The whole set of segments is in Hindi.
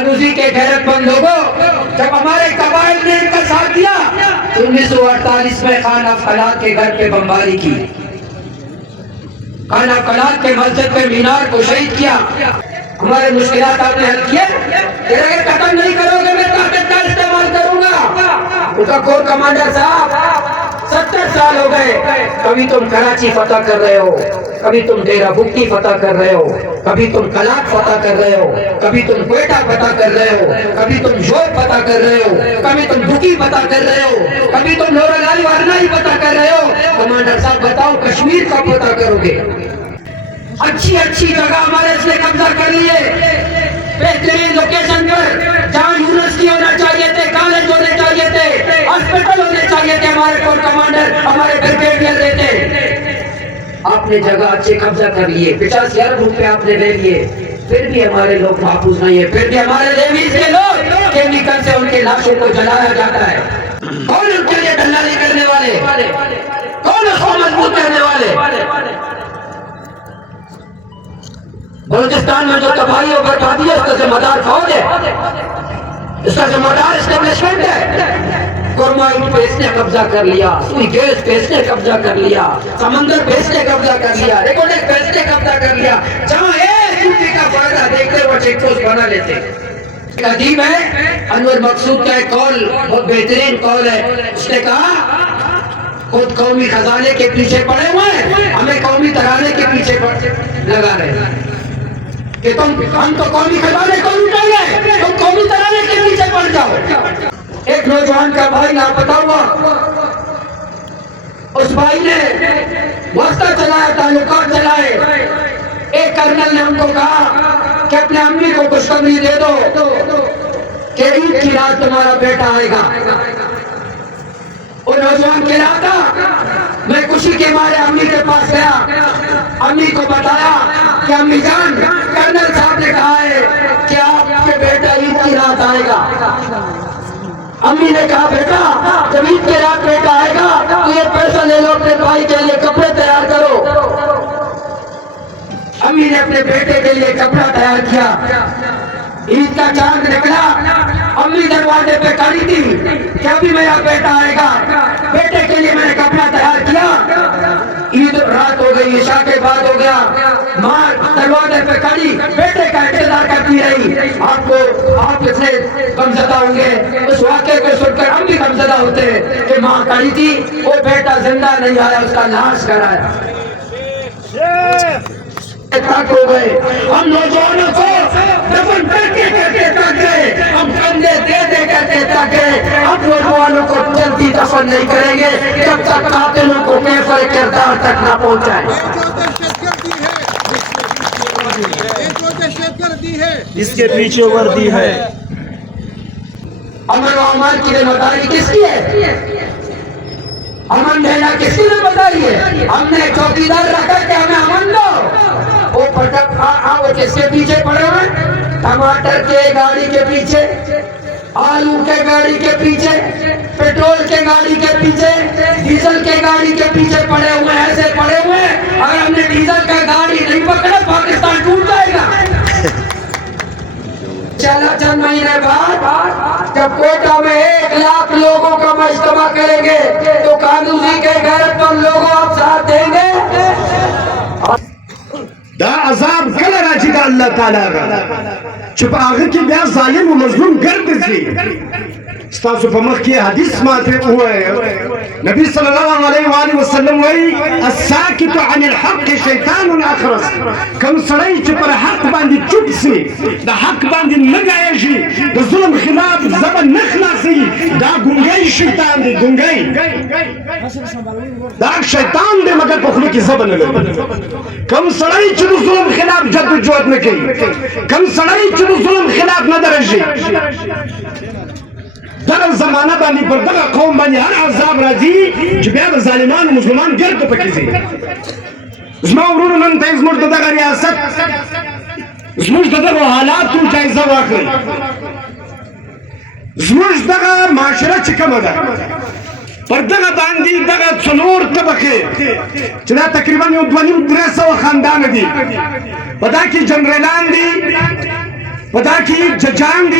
कानूसी के गैरतमंद लोगों, जब हमारे कबाइल ने इनका साथ दिया 1948 में खान अफलात के घर पे बमबारी की, खान अफलात के मस्जिद पे मीनार को शहीद किया। हमारे मुश्किलात आपने हल किए। तेरे कत्ल नहीं करोगे, मैं ताकत का इस्तेमाल करूंगा। उनका कोर कमांडर साहब 70 साल हो गए, कभी तुम कराची फतह कर रहे हो, कभी तुम डेरा बुक्की फतह कर रहे हो, कभी तुम कलाक फतह कर रहे हो, कभी तुम क्वेटा फतह कर रहे हो, कभी तुम जोर फतह कर रहे हो, कभी तुम दुकी फतह कर रहे हो, कभी तुम लोरालाई वारनाई फतह कर रहे हो। कमांडर साहब बताओ, कश्मीर का फतह करोगे? अच्छी अच्छी जगह हमारे इसने कब्जा कर लिए, बेहतरीन लोकेशन पर, जहाँ यूनिवर्सिटी होना चाहिए थे, कॉलेज होने चाहिए थे, हॉस्पिटल होने चाहिए थे, हमारे कोर कमांडर हमारे ब्रिगेडियर रहते। आपने जगह अच्छे कब्जा कर लिए, 50 अरब रुपए आपने ले लिए, फिर भी हमारे लोग महफूज नहीं है। फिर भी हमारे लेवीज के लोग केमिकल से उनके लाशों को जलाया जाता है। कौन उनके लिए दलाली करने वाले, कौन उसको मजबूत करने वाले? बलूचिस्तान में जो तबाही और बर्बादी है, उसका जिम्मेदार कौन है? इसका जिम्मेदार एस्टेब्लिशमेंट है। कुरमाइट पे इसने कब्जा कर लिया, सुई गैस पे इसने कब्जा कर लिया, समंदर पे इसने कब्जा कर लिया, रेकोडेक पे इसने कब्जा कर लिया। जहाँ एक ड्यूटी का फायदा देखते वो चेक पोस्ट बना लेते। अजीब है, अनवर मकसूद का एक कॉल बहुत बेहतरीन कॉल है। उसने कहा खुद कौमी खजाने के पीछे पड़े हुए हैं, हमें कौमी तराने के पीछे लगा रहे हैं कि हम तो कौमी खजाने को लूटेंगे, तुम कौमी तराने के पीछे पड़ जाओ। एक नौजवान का भाई लापता हुआ, उस भाई ने वास्ता चलाया, ताल्लुकात चलाए। एक कर्नल ने हमको कहा कि अपने अम्मी को खुशखबरी दे दो कि ईद की रात तुम्हारा बेटा आएगा। वो नौजवान कहलाता, मैं खुशी के मारे अम्मी के पास गया, अम्मी को बताया कि अम्मी जान, कर्नल साहब ने कहा है कि आपके बेटा ईद की रात आएगा। अम्मी ने कहा बेटा, जब ईद की रात बेटा आएगा तो ये पैसा ले लो, अपने भाई के लिए कपड़े तैयार करो। अम्मी ने अपने बेटे के लिए कपड़ा तैयार किया। ईद का चांद निकला, अम्मी दरवाजे पे खड़ी थी कि अभी मेरा बेटा आएगा। बेटे के लिए मैंने कपड़ा तैयार किया। ईद रात हो गई, ईशा के बाद हो गया, माँ दरवाजे पे खड़ी बेटे का इंतजार करती रही। आप इतने गमज़दा होंगे, उस वाक़े को सुनकर हम भी गमज़दा होते हैं कि माँ खड़ी थी, वो बेटा जिंदा नहीं आया, उसका लाश कराया। हो गए हम नौजवानों को दफन करके करके तक गए, हम कंधे दे दे करके तक गए। हम नौजवानों को जल्दी दफन नहीं करेंगे जब तक कातिलों को बेफर किरदार तक ना पहुंचाए। इसके पीछे वर्दी है। अमन व अमान की जिम्मेदारी किसकी है? अमन देना किसकी जिम्मेदारी है? हमने चौकीदार रखा कि हमें अमन दो। वो वो किसके पीछे पड़े हुए? टमाटर के गाड़ी के पीछे, आलू के गाड़ी के पीछे, पेट्रोल के गाड़ी के पीछे, डीजल के गाड़ी के पीछे पड़े हुए, ऐसे पड़े हुए। अगर हमने डीजल का गाड़ी नहीं पकड़ा, पाकिस्तान टूट जाएगा। चला चंद महीने बाद जब कोटा में 1 लाख लोगों का मजतमा करेंगे तो कानूनी के गैरतमंद लोगों आप साथ देंगे। दा अजाब कल राजी का अल्लाह ताला का चुप आगे की ब्याह जालिम व मजलूम गर्द स्तासु फमख की हदीस माते हुए नबी सल्लल्लाहु अलैहि वसल्लम वही अस्साकित अनिल हक शैतान अखरस कम सड़ई च पर हक बांधी चुप से द हक बांधी न गायशी द जुल्म खिलाफ जबन नखलासी दा गुंगई शैतान दे गुंगई दा शैतान दे मगर पखलू की जबन लगे कम सड़ई च जुल्म खिलाफ जद्दोजहद न की कम सड़ई च जुल्म खिलाफ न दरजी दर जमाना बानी पर दगा कौम बानी हर अजाब राजी जबिया जालिमान मुसलमान गिरद पकीजी इसमा उरुन नन तेज मुर्द दगा रियासत इसमुज दगा हालात तू जायजा वाकई इसमुज दगा माशरा चिकम दा पर दगा बांदी दगा चनूर तबके चला तकरीबन 200 खानदान दी पता की जनरलान दी पता की जजान दी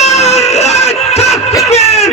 नारे तकबीर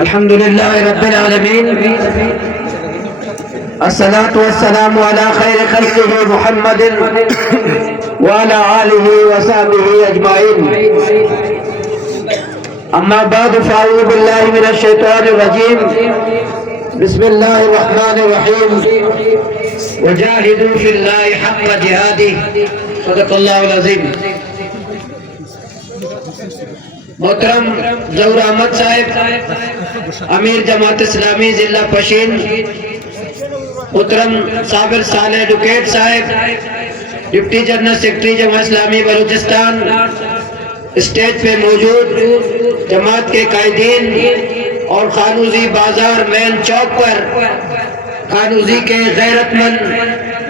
अल्हम्दुलिल्लाह रब्बिल आलमीन अस्सलातु वस्सलामु अला खैर खल्क़िही मुहम्मदिन व अला आलिही व सहबिही अजमाइन अम्मा बाद फ़अऊज़ु बिल्लाहि मिनश शैतानिर रजीम बिस्मिल्लाहिर रहमानिर रहीम वजाहिदू फिल्लाहि हक़्क़ जिहादिही सदक़ल्लाहुल अज़ीम। मोहतरम ज़हूर अहमद साहब अमीर जमात इस्लामी जिला पशीन, मोहतरम साबिर साले एडवोकेट साहब deputy general secretary Jamaat Islami Balochistan, stage पे मौजूद जमात के कायदीन और खानूजी बाजार मेन चौक पर खानूजी के गैरतमंद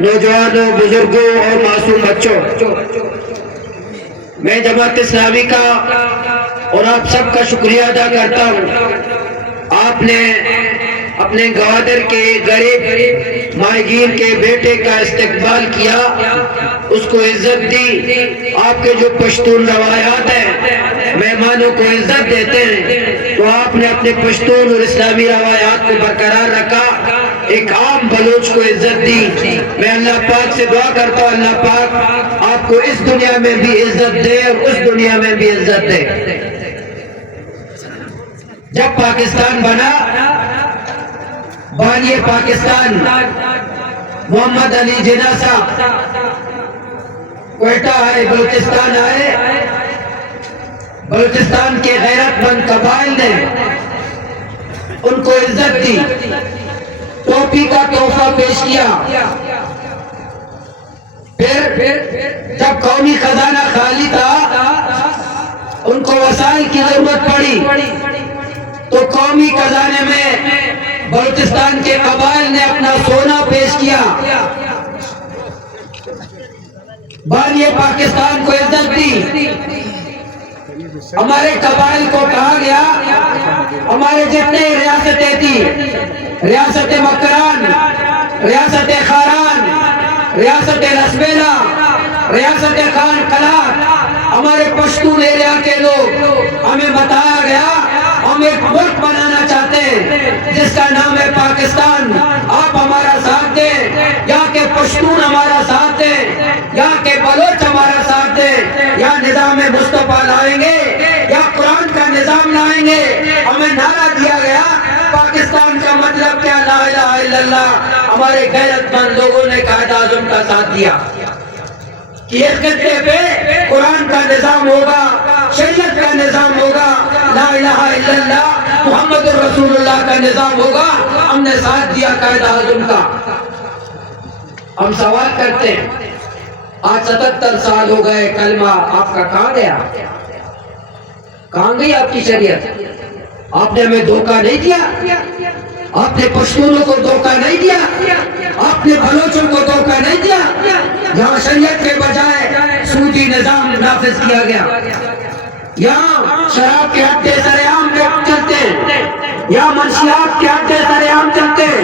नौजवानों, बुजुर्गों और मासूम बच्चों, मैं जमात इस्लामी का और आप सबका शुक्रिया अदा करता हूँ। आपने अपने गवादर के गरीब माहीगीर के बेटे का इस्तकबाल किया, उसको इज्जत दी। आपके जो पश्तून रवायात हैं, मेहमानों को इज्जत देते हैं, तो आपने अपने पश्तून और इस्लामी रवायात को बरकरार रखा, एक आम बलूच को इज्जत दी। मैं अल्लाह पाक से दुआ करता हूँ, अल्लाह पाक आपको इस दुनिया में भी इज्जत दे और उस दुनिया में भी इज्जत दे। जब पाकिस्तान बना, बानिए पाकिस्तान मोहम्मद अली जिन्ना साहब क्वेटा आए, बलूचिस्तान आए। बलूचिस्तान के गैरतमंद कबाइल ने उनको इज्जत दी, टोपी का तोहफा पेश किया। फिर जब कौमी खजाना खाली था, उनको वसाइल की जरूरत पड़ी, तो कौमी खजाने में बलूचिस्तान के कबाइल ने अपना सोना पेश किया। बानिए पाकिस्तान को इज्जत दी। हमारे कबाइल को कहा गया, हमारे जितने रियासतें थी, रियासत मकरान, रियासत खारान, रियासत रसबेला, रियासत खान कलात, हमारे पश्तून एरिया के लोग, हमें बताया गया हम एक मुल्क बनाना चाहते हैं जिसका नाम है पाकिस्तान। आप हमारा साथ दें, यहाँ के पश्तून हमारा साथ दें, यहाँ के बलोच हमारा साथ दें, या निजाम मुस्तफा लाएंगे या कुरान का निजाम लाएंगे। हमें नारा दिया गया, पाकिस्तान का मतलब क्या, ला इलाहा इल्लल्लाह। हमारे गैरतमंद लोगों ने कायद आज़म का साथ दिया कि इस खित्ते पे कुरान का निजाम होगा, शरीयत का निजाम होगा, ला इलाहा इल्लल्लाह मुहम्मद रसूलुल्लाह का निजाम होगा। हमने साथ दिया कायद आज़म का। हम सवाल करते हैं, आज 77 साल हो गए, कलमा आपका कहाँ गया? कहाँ गई आपकी शरीयत? आपने हमें धोखा नहीं दिया, आपने पश्तूनों को धोखा नहीं दिया, आपने बलोचों को धोखा नहीं दिया। जहाँ शरीयत के बजाय सूदी निजाम नाफिज किया गया, यहाँ शराब के अड्डे सरेआम चलते हैं, यहाँ मंशियात के अड्डे सरेआम चलते हैं,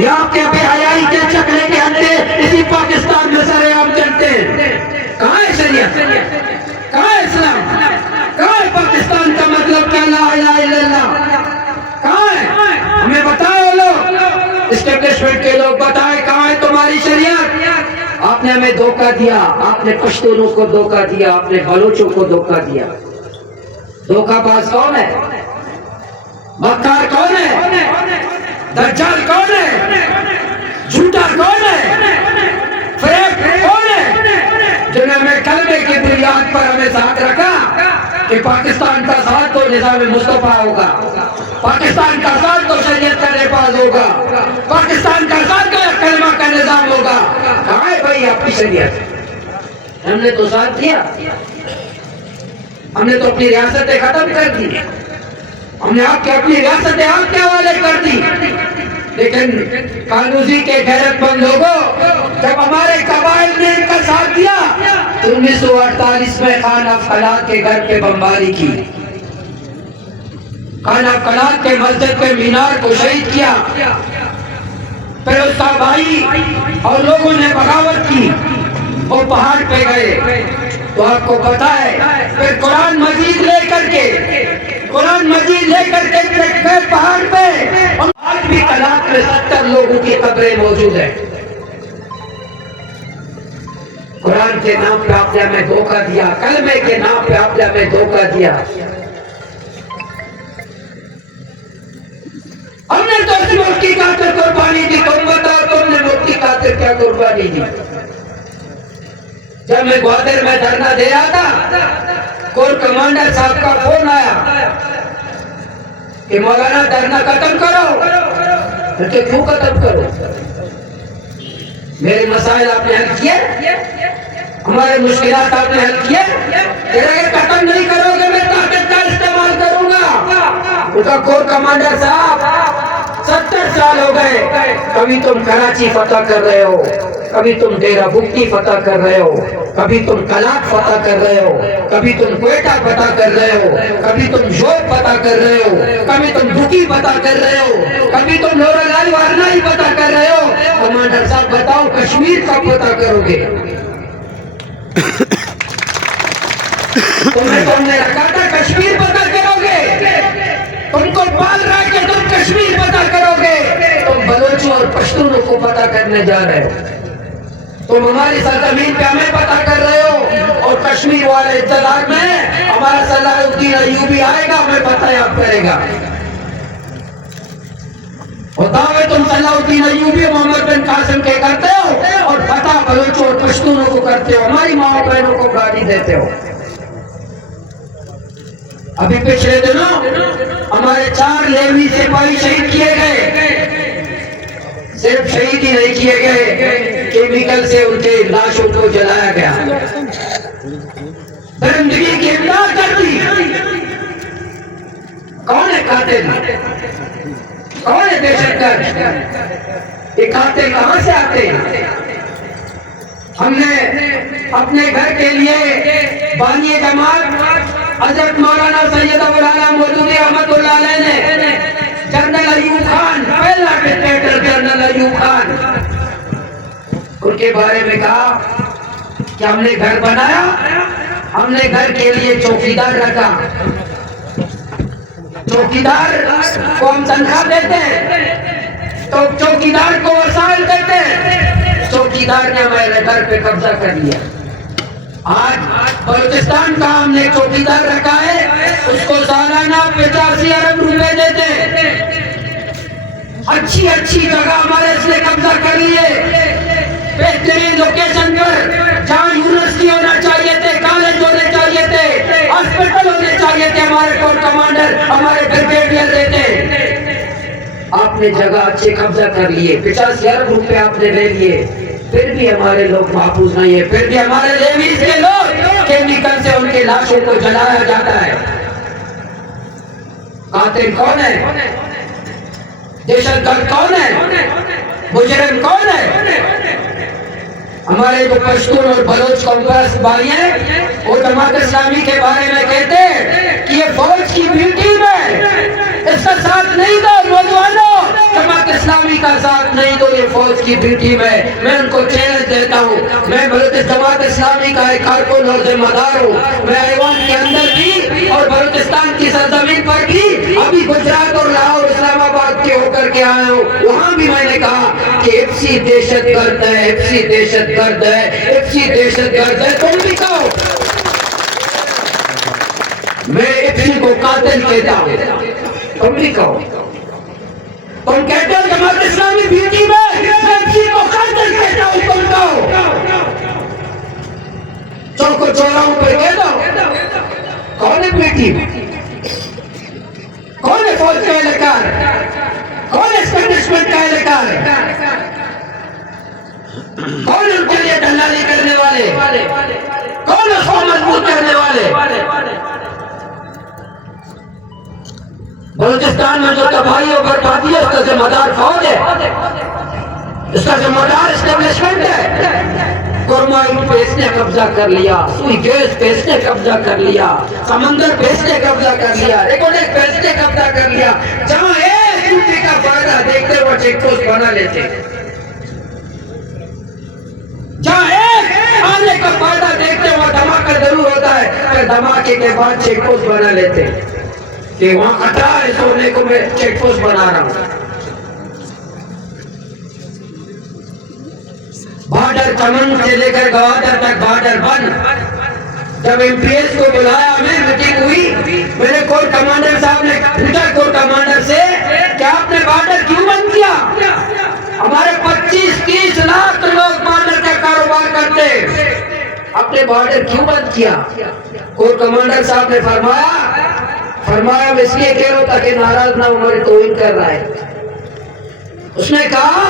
यहाँ के बेहयाई के चकले के अड्डे इसी पाकिस्तान में सरेआम चलते हैं। कहाँ है शरीयत? कहाँ है इस्लाम? कहाँ है पाकिस्तान का मतलब क्या, ला इलाहा इल्लल्लाह? कहाँ है? हमें बताओ लोग, एस्टेब्लिशमेंट के लोग बताएं, कहाँ है तुम्हारी शरीयत? आपने हमें धोखा दिया, आपने पश्तूनों को धोखा दिया, आपने बलोचों को धोखा दिया। धोखाबाज कौन है? मक्कार कौन है? दज्जाल कौन है? झूठा कौन है? फरेब कौन है? जिन्होंने हमें कलमे की बुनियाद पर हमें साथ रखा कि पाकिस्तान का साथ तो निज़ाम मुस्तफा होगा, पाकिस्तान का साथ तो शरीयत का नफाज होगा, पाकिस्तान का साथ तो कलमा का निजाम होगा। कहाँ है भाई आपकी शरीयत? हमने तो साथ दिया, हमने तो अपनी रियासतें खत्म कर दी, हमने आपके अपनी रियासतें आपके हवाले कर दी। लेकिन कानूनी के गैरतमंद लोगों, जब हमारे कबाइल ने इनका साथ दिया तो 1948 में खाना फलाद के घर पे बमबारी की, खाना फलाद के मस्जिद पे मीनार को शहीद किया। फिर उसका भाई और लोगों ने बगावत की, वो पहाड़ पे गए तो आपको पता है फिर कुरान मजीद लेकर के गए पहाड़ पे। और आज भी कलाक में 70 लोगों की कब्रें मौजूद है। कुरान के नाम पे आपने हमें धोखा दिया, कलमे के नाम पे आपने हमें धोखा दिया। हमने तो इस मुल्क की खातिर कुर्बानी दी, तुम बताओ तुमने मुल्क की खातिर क्या कुर्बानी दी? जब मैं ग्वादर में धरना दे रहा था, कोर कमांडर साहब का फोन आया कि मौलाना धरना खत्म करो। तो क्यों खत्म करो? मेरे मसाइल आपने हल किए, हमारे मुश्किलात आपने हल किए। अगर खत्म नहीं करोगे मैं ताकत का इस्तेमाल करूंगा। उनका कोर कमांडर साहब 70 साल हो गए, कभी तुम कराची फतह कर रहे हो, कभी तुम डेरा बुक्की फतह कर रहे हो, कभी तुम कलाक फतह कर रहे हो, कभी तुम क्वेटा फतह कर रहे हो, कभी तुम जोब फतह कर रहे हो, कभी तुम बुकी फतह कर रहे हो, कभी तुम लोरालाल वारनाई फतह कर रहे हो। कमांडर साहब बताओ कश्मीर कब फतह करोगे? तुमने रखा था कश्मीर फतह करोगे, तुमको पाल रहा है कि तुम कश्मीर फतह करोगे। तुम बलोचों और पश्तूनों को फतह करने जा रहे हो। तुम हमारी सरजमीन पे हमें पता कर रहे हो और कश्मीर वाले इंतजार में हमारा सलाहुद्दीन अय्यूबी आएगा, हमें पता याद करेगा। और दावे तुम सलाहुद्दीन अय्यूबी मोहम्मद बिन कासिम के करते हो और फतह बलूचों और पश्तूनों को करते हो, हमारी माओ बहनों को गाली देते हो। अभी पिछले दिनों हमारे 4 लेवी सिपाही शहीद किए गए। सिर्फ शहीद ही नहीं किए गए, केमिकल से उनके लाशों को जलाया गया, दरिंदगी की इमदाद कर दी। कौन है कातिल? कौन है दहशतगर्द? ये कातिल कहां से आते हैं? हमने अपने घर के लिए बानी जमात हजरत मौलाना सैयद अबुल आला मौदूदी रहमतुल्लाह अलैह ने जनरल अयूब खान, पहला डिक्टेटर जनरल अयूब खान, उनके बारे में कहा कि हमने घर बनाया, हमने घर के लिए चौकीदार रखा। चौकीदार को हम तनख्वाह देते हैं तो चौकीदार को वसाइल देते हैं, चौकीदार ने हमारे घर पे कब्जा कर लिया। आज बलूचिस्तान का हमने चौकीदार रखा है, उसको सालाना 85 अरब रुपए देते हैं। अच्छी अच्छी जगह हमारे इसने कब्जा कर लिए, बेहतरीन लोकेशन पर जहाँ यूनिवर्सिटी होना चाहिए थे, कॉलेज होने चाहिए थे, हॉस्पिटल होने चाहिए थे, हमारे कोर कमांडर हमारे ब्रिगेडियर देते। आपने जगह अच्छे कब्जा कर लिए, 85 अरब रुपए आपने ले लिए, फिर भी हमारे लोग महफूज नहीं है, फिर भी हमारे लेवीज के लोग केमिकल से उनके लाशों को जलाया जाता है। कातिल कौन है? दहशतगर्द कौन है? मुजरिम कौन है? हमारे जो पश्तून और बलोच कॉम्प्रेस भाई हैं, वो जमात इस्लामी के बारे में कहते हैं कि ये फौज की ड्यूटी में इसका साथ नहीं दो। नौजवानों, जमात इस्लामी का साथ नहीं दो ये फौज की ड्यूटी में। मैं उनको चैलेंज देता हूँ, मैं बलूचिस्तान जमात इस्लामी का एक कारकुन और जिम्मेदार हूँ। मैं ऐवान के अंदर भी और बलूचिस्तान की सरजमीन पर भी अभी गुजरात और लाहौर इस्लामाबाद होके होकर के आया हूँ, वहां भी मैंने कहा कि एफसी दहशतगर्द है, एफसी दहशतगर्द है, एफसी दहशतगर्द है। तुम भी कहो, मैं एफसी को कातिल कहता हूँ, तुम भी कहो। तुम कहते हो जमात इस्लामी बीटी में मैं एफसी को कातिल कहता हूँ, तुम कहो। चौको चौराहों पर कह दो, कौन है बीटी, कौन है फौज का एहलकार, कौन है एस्टेब्लिशमेंट का एहलकार, कौन है उनके लिए दलाली करने वाले, कौन है उसको मजबूत करने वाले। बलूचिस्तान में जो तबाही और बर्बादी है उसका जिम्मेदार फौज है, इसका जिम्मेदार एस्टेब्लिशमेंट है। कुरमाइन पे इसने कब्जा कर लिया, सुई गैस पे इसने कब्जा कर लिया, समंदर पे इसने कब्जा कर लिया, रेकोर्डेड पे इसने कब्जा कर लिया। जहां एक यूपी का फायदा देखते वो चेक पोस्ट बना लेते, जहां एक आने का फायदा देखते वहां धमाका जरूर होता है, पर धमाके के बाद चेक पोस्ट बना लेते कि वहां खतरा है, सोने को मैं चेक पोस्ट बना रहा हूं। बॉर्डर चमन से लेकर गवादर तक बॉर्डर बंद। जब एमपीएस को बुलाया, मैं मीटिंग हुई, मेरे कोर कमांडर साहब ने पूछा कोर कमांडर से कि आपने बॉर्डर क्यों बंद किया? हमारे 25-30 लाख लोग बॉर्डर का कारोबार करते, आपने बॉर्डर क्यों बंद किया? कोर कमांडर साहब ने फरमाया इसलिए कह रहा था कि नाराज ना हमारे तोहिन कर रहा है। उसने कहा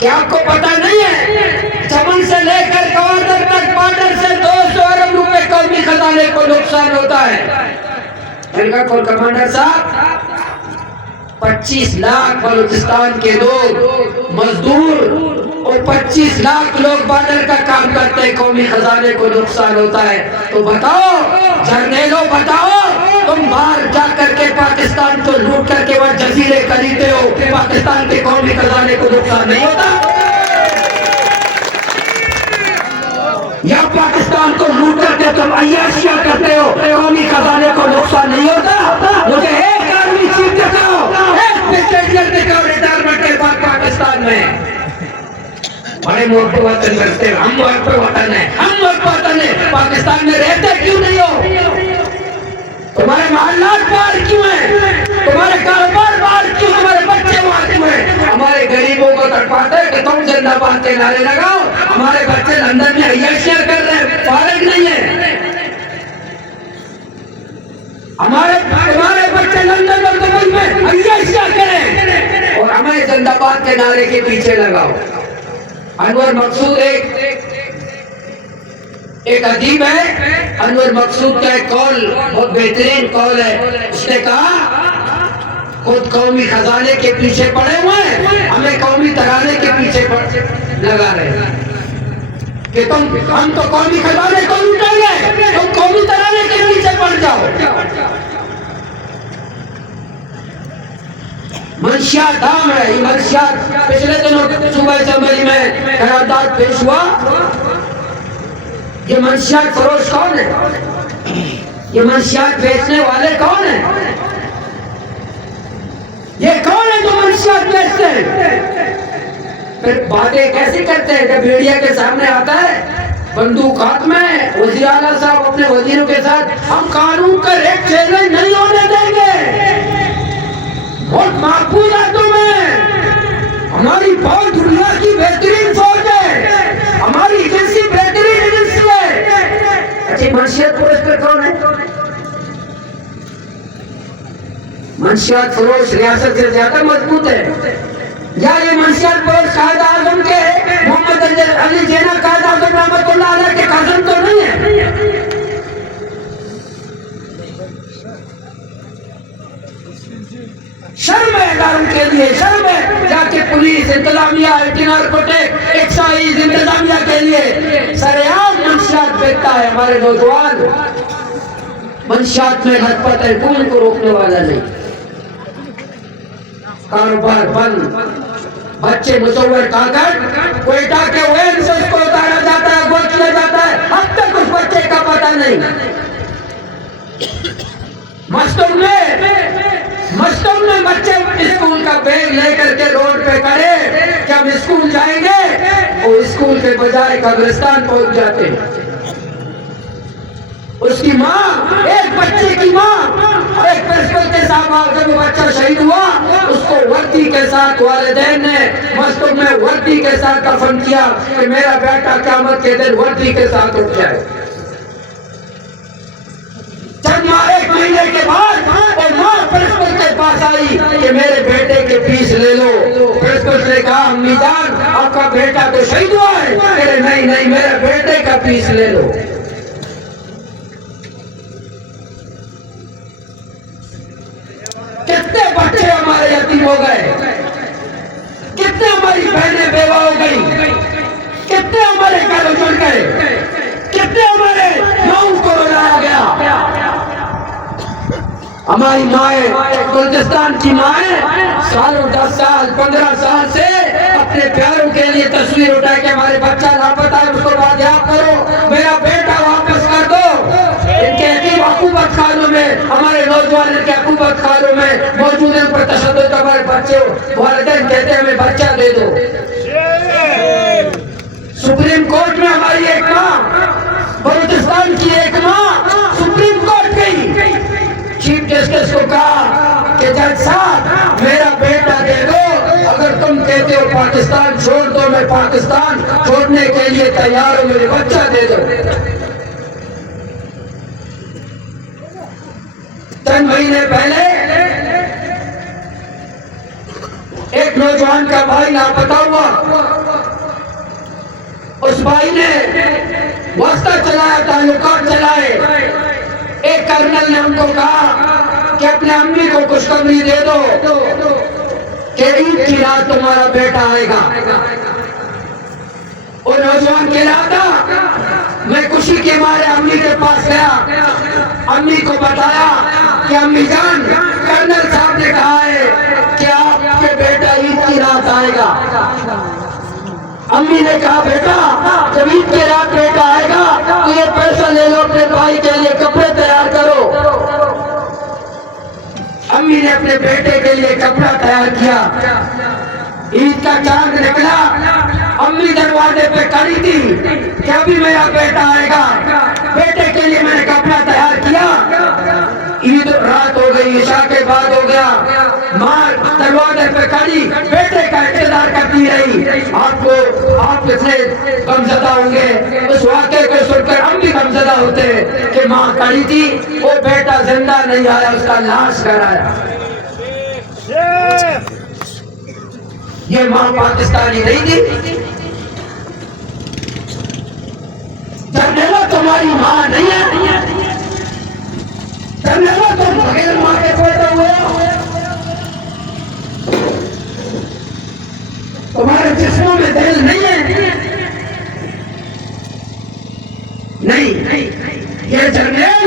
कि आपको पता नहीं है, चमन से लेकर गवादर तक बॉर्डर से 200 अरब रुपए कौमी खजाने को नुकसान होता है। इनका कोर कमांडर साहब, 25 लाख बलूचिस्तान के लोग मजदूर और 25 लाख लोग बॉर्डर का काम करते हैं, कौमी खजाने को नुकसान होता है। तो बताओ जर्नेलों, बताओ तुम बाहर जा करके पाकिस्तान को लूट करके वह जजीरे खरीदते हो, पाकिस्तान के कौमी खजाने को नुकसान नहीं होता? या पाकिस्तान को लूट करके तुम अय्याशियां करते हो, कौमी खजाने को नुकसान नहीं होता? मुझे एक आर्मी चीफ दिखाओ, एक ब्रिगेडियर दिखाओ रिटायरमेंट के बाद पाकिस्तान में। बड़े मोटे वतन करते, हम मोटे वतन है, हम मोटे वतन है, पाकिस्तान में रहते क्यों नहीं हो? तुम्हारे मामलात बाहर क्यों है? तुम्हारे कारोबार बाहर क्यों? तुम्हारे बच्चे बाहर क्यों है? हमारे गरीबों को तड़पाते हैं कि तुम जिंदाबाद के नारे लगाओ, हमारे बच्चे लंदन में अय्याशियां कर रहे हैं, फारिग नहीं है। तुम्हारे बच्चे लंदन और दुबई में अय्याशियां करें और हमें जिंदाबाद के नारे के पीछे लगाओ। अनवर मकसूद एक अजीब है। अनवर मकसूद का एक कॉल बहुत बेहतरीन कॉल है। उसने कहा खुद कौमी खजाने के पीछे पड़े हुए हैं, हमें कौमी तराने के पीछे लगा रहे हैं कि हम तो कौमी खजाने को लूटेंगे, तुम कौमी तराने के पीछे पड़ जाओ। मंशियात दाम है, ये मंशियात पिछले दिनों सुबह असेंबली में करारदाद पेश हुआ। ये मंशियात फरोश कौन है? ये मंशियात बेचने वाले कौन है? ये कौन है जो मंशियात बेचते हैं? फिर बातें कैसे करते हैं जब मीडिया के सामने आता है बंदूक हाथ में, वज़ीर आला साहब अपने वजीरों के साथ, हम कानून का रेट चैलेंज नहीं होने देंगे, बहुत महफूज है तुम्हें, हमारी फौज दुनिया की बेहतरीन फौज है, हमारी एजेंसी बेहतरीन एजेंसी है। अच्छी मंशियात फरोश कौन है? मंशियात फरोश रियासत से ज्यादा मजबूत है। या ये मंशियात फरोश कायद आजम के मोहम्मद अली जिन्ना कायद आजम रहमतुल्लाह अलैह के काज़म तो नहीं है। शर्म है इदारों के लिए, शर्म है जाके पुलिस, इंतजामिया, एंटी नारकोटिक, एक्साइज इंतजामिया के लिए सरेआम मंशियात बेचता है। हमारे नौजवान मंशियात में लथपथ है, कौन को रोकने वाला नहीं। कारोबार बंद, बच्चे मुसव्वर कागज कोयटा के वेल से उसको उतारा जाता है, गोद किया जाता है, अब तक उस बच्चे का पता नहीं। मस्तूम में बच्चे स्कूल का बैग लेकर के रोड पे खड़े कि हम स्कूल जाएंगे, और स्कूल के बजाय कब्रिस्तान पहुंच जाते हैं। उसकी माँ, एक बच्चे की माँ, एक प्रिंसिपल के साथ जब बच्चा शहीद हुआ, उसको वर्दी के साथ वालिदैन ने मस्तूब में वर्दी के साथ दफन किया कि मेरा बेटा क़यामत के दिन वर्दी के साथ उठ जाए। एक महीने के बाद और माँ प्रिंसिपल के पास आई कि मेरे बेटे के फीस ले लो। प्रिंसिपल ने कहा अम्मी जान आपका बेटा तो शहीद हुआ है। अरे नहीं नहीं, मेरे बेटे का फीस ले लो। कितने बच्चे हमारे यतीम हो गए, कितने हमारी बहनें बेवा हो गई, कितने हमारे घर उजड़ गए, कितने हमारे गाँव को रुलाया गया। हमारी माएँ, बलूचिस्तान की माएँ सालों 10 साल 15 साल से अपने प्यारों के लिए तस्वीर उठा के हमारे बच्चा लापता है उसको बाजियाब करो, मेरा बेटा वापस कर दो। इनके यतीम हुकूमत खानों में, हमारे नौजवान इनके हुकूमत खानों में मौजूद है, पर तशद्दुद हमारे बच्चे वालिदैन कहते हैं हमें बच्चा दे दो। सुप्रीम कोर्ट में हमारी एक माँ, बलूचिस्तान की एक माँ सुप्रीम कोर्ट गई, चीफ जस्टिस को कहा कि जज साहब मेरा बेटा दे दो, अगर तुम कहते हो पाकिस्तान छोड़ दो, मैं पाकिस्तान छोड़ने के लिए तैयार हूं, मेरे बच्चा दे दो। चंद महीने पहले एक नौजवान का भाई लापता हुआ, उस भाई ने वास्ता चलाया, ताल्लुकात चलाए। एक कर्नल ने उनको कहा कि अपने अम्मी को खुशखबरी दे दो कि ईद की रात तुम्हारा बेटा आएगा। वो नौजवान कह रहा था मैं खुशी के मारे अम्मी के पास गया, अम्मी को बताया कि अम्मी जान कर्नल साहब ने कहा है कि आपके बेटा ईद की रात आएगा। अम्मी ने कहा बेटा जब ईद की रात बेटा आएगा तो ये पैसा ले लो, अपने भाई के लिए कपड़े तैयार करो। अम्मी ने अपने बेटे के लिए कपड़ा तैयार किया। ईद का चांद निकला, अम्मी दरवाजे पे खड़ी थी कि अभी मेरा बेटा आएगा। बेटे के लिए मैंने कपड़ा तैयार किया। ईद रात हो गई, ईशा के बाद हो गया, माँ दरवाजे पे खड़ी बेटे का इंतजार करती रही। आप कितने गमज़दा होंगे उस वाक़े को सुनकर, हम भी गमज़दा होते कि माँ खड़ी थी, वो बेटा जिंदा नहीं आया, उसका लाश घर आया। ये माँ पाकिस्तानी नहीं थी। जर्नैला तुम्हारी माँ नहीं है, जर्नैला तुम बगैर माँ के पैदा हुए, तुम्हारे जिस्मों में दिल नहीं है। नहीं, ये जर्नैल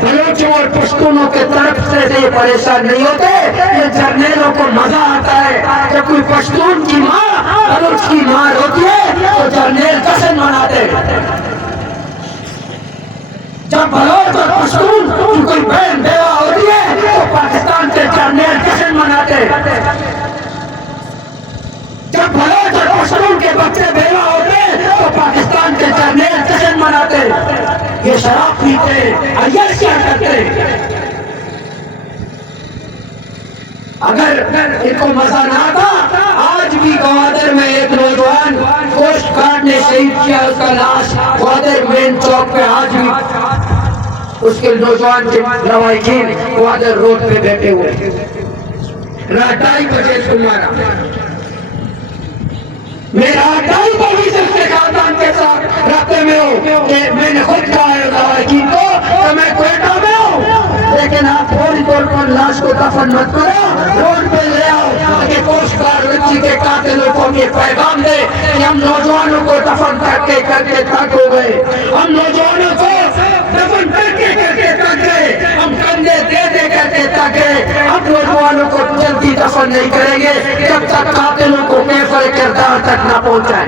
बलोचों और पश्तूनों के तरफ से ये परेशान नहीं होते। ये जर्नैलों को मजा आता है जब कोई पश्तून की माँ बलोच की माँ होती है तो जर्नैल जश्न मनाते। जब बलोच और पश्तून की कोई बहन बेवा होती है तो पाकिस्तान के जर्नैल जश्न मनाते। जब बलोच और पश्तून के बच्चे बेवा होते तो पाकिस्तान के जर्नैल जश्न मनाते। ये शराब पीते, अय्याशियां करते। अगर इनको मजा ना आता, आज भी ग्वादर में एक नौजवान कोस्ट गार्ड ने शहीद किया, उसका लाश ग्वादर मेन चौक पे आज भी उसके नौजवान के लवाहिकीन ग्वादर रोड पे बैठे हुए। रात 2:30 बजे तुम्हारा मेरा 2:30 बजे से उसके खानदान के साथ रास्ते में हूँ कि मैंने खुद कहा है लवाहिकीन को तो मैं क्वेटा में हूँ, लेकिन आप फौरी तौर पर लाश को दफन मत करो, रोड पे ले आओ ताकि कोस्ट गार्ड बच्ची के कातिलों को ये पैगाम दे कि हम नौजवानों को दफन करके थक हो गए, हम नौजवानों को दफन करके थक गए, हम कंधे दे करके थक गए, हम नौजवानों को जल्दी दफन नहीं करेंगे जब तक कातिलों को बेफर किरदार तक न पहुंचाए।